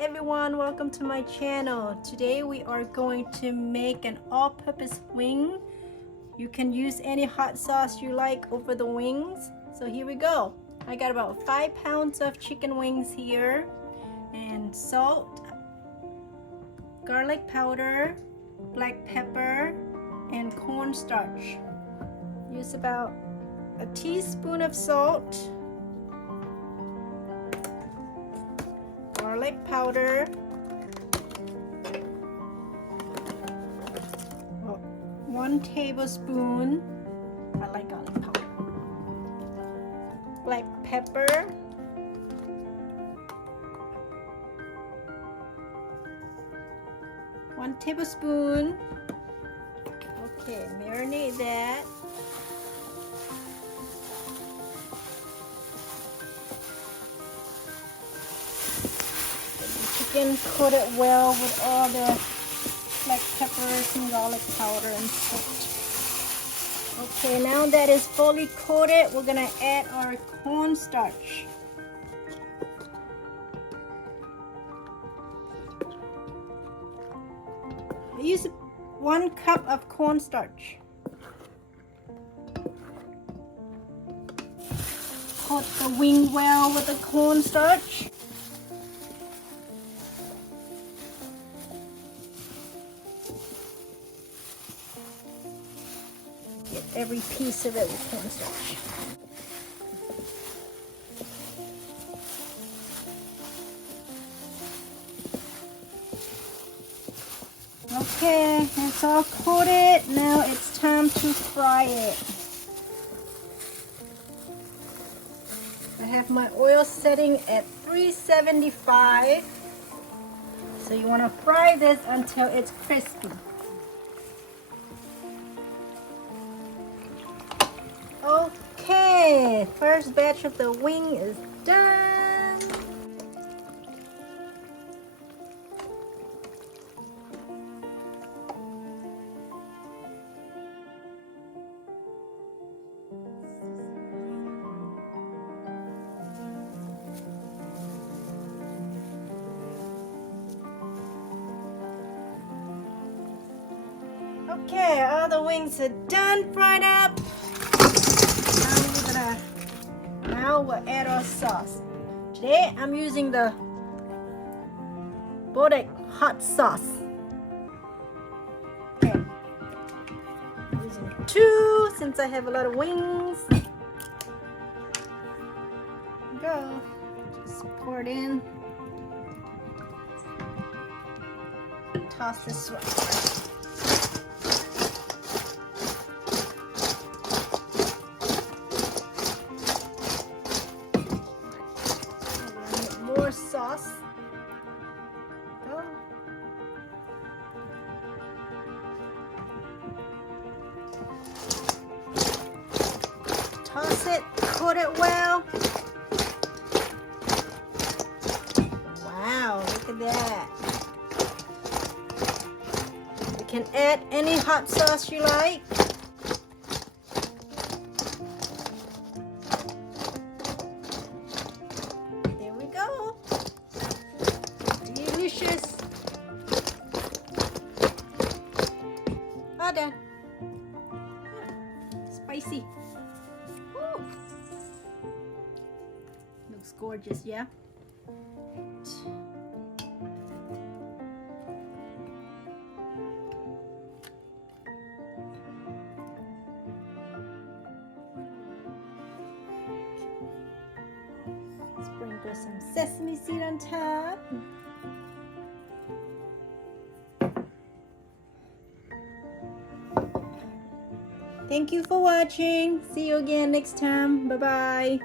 everyone, welcome to my channel. Today we are going to make an all-purpose wing. You can use any hot sauce you like over the wings. So here we go. I got about 5 pounds of chicken wings here, and salt, garlic powder, black pepper, and cornstarch. Use about a teaspoon of salt, garlic powder, 1 tablespoon, I like garlic powder, black pepper, one tablespoon. Okay, marinate that. Chicken, coat it well with all the black peppers and garlic powder and salt. Okay, now that is fully coated, we're gonna add our cornstarch. I use 1 cup of cornstarch. Coat the wing well with the cornstarch. Get every piece of it with cornstarch. Okay, it's all coated. Now it's time to fry it. I have my oil setting at 375. So you want to fry this until it's crispy. Okay, first batch of the wing is done. Okay, all the wings are done, fried up. Now we'll add our sauce. Today I'm using the Bodek hot sauce. Okay. I'm using 2 since I have a lot of wings. Go. Just pour it in. Toss this one. Sauce. Go. Toss it, coat it well. Wow, look at that. You can add any hot sauce you like. Delicious. All done. Spicy. Woo. Looks gorgeous, yeah? Sprinkle some sesame seed on top. Thank you for watching. See you again next time. Bye-bye.